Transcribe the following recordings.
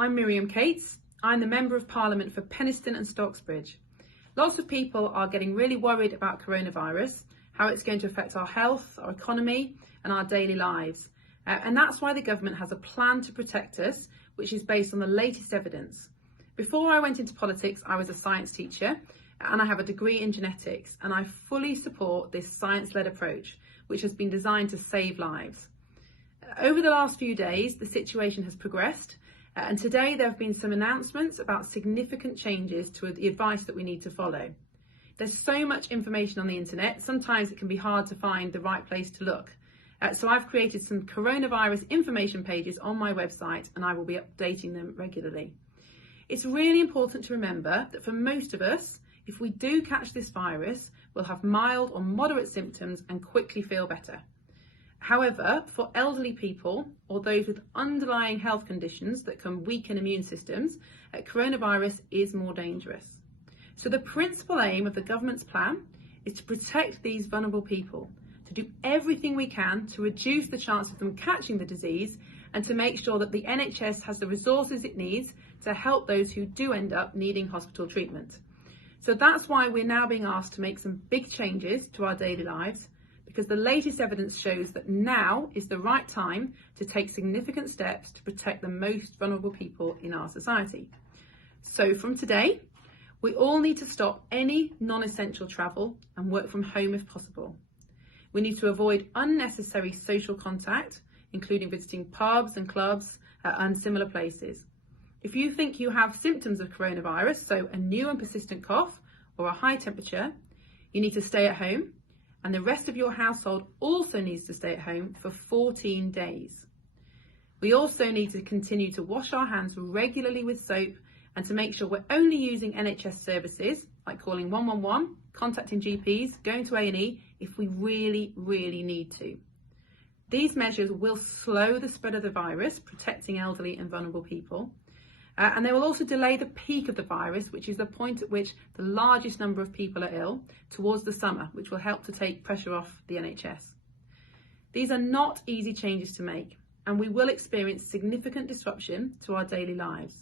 I'm Miriam Cates. I'm the Member of Parliament for Penistone and Stocksbridge. Lots of people are getting really worried about coronavirus, how it's going to affect our health, our economy and our daily lives. And that's why the government has a plan to protect us, which is based on the latest evidence. Before I went into politics, I was a science teacher and I have a degree in genetics, and I fully support this science-led approach, which has been designed to save lives. Over the last few days, the situation has progressed, and today there have been some announcements about significant changes to the advice that we need to follow. There's so much information on the internet, sometimes it can be hard to find the right place to look. So I've created some coronavirus information pages on my website, and I will be updating them regularly. It's really important to remember that for most of us, if we do catch this virus, we'll have mild or moderate symptoms and quickly feel better. However, for elderly people or those with underlying health conditions that can weaken immune systems, coronavirus is more dangerous. So the principal aim of the government's plan is to protect these vulnerable people, to do everything we can to reduce the chance of them catching the disease, and to make sure that the NHS has the resources it needs to help those who do end up needing hospital treatment. So that's why we're now being asked to make some big changes to our daily lives, because the latest evidence shows that now is the right time to take significant steps to protect the most vulnerable people in our society. So from today, we all need to stop any non-essential travel and work from home if possible. We need to avoid unnecessary social contact, including visiting pubs and clubs and similar places. If you think you have symptoms of coronavirus, so a new and persistent cough or a high temperature, you need to stay at home, and the rest of your household also needs to stay at home for 14 days. We also need to continue to wash our hands regularly with soap and to make sure we're only using NHS services like calling 111, contacting GPs, going to A&E if we really, really need to. These measures will slow the spread of the virus, protecting elderly and vulnerable people. And they will also delay the peak of the virus, which is the point at which the largest number of people are ill, towards the summer, which will help to take pressure off the NHS. These are not easy changes to make, and we will experience significant disruption to our daily lives.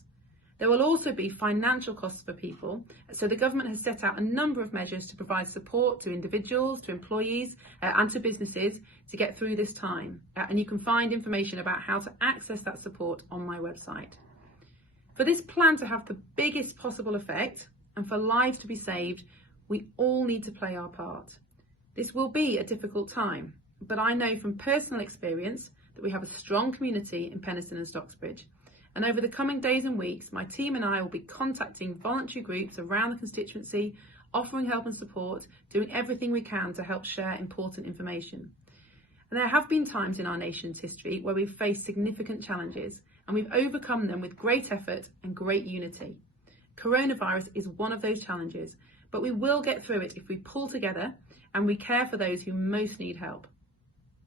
There will also be financial costs for people, so the government has set out a number of measures to provide support to individuals, to employees and to businesses to get through this time. And you can find information about how to access that support on my website. For this plan to have the biggest possible effect and for lives to be saved, we all need to play our part. This will be a difficult time, but I know from personal experience that we have a strong community in Penistone and Stocksbridge. And over the coming days and weeks, my team and I will be contacting voluntary groups around the constituency, offering help and support, doing everything we can to help share important information. And there have been times in our nation's history where we've faced significant challenges, and we've overcome them with great effort and great unity. Coronavirus is one of those challenges, but we will get through it if we pull together and we care for those who most need help.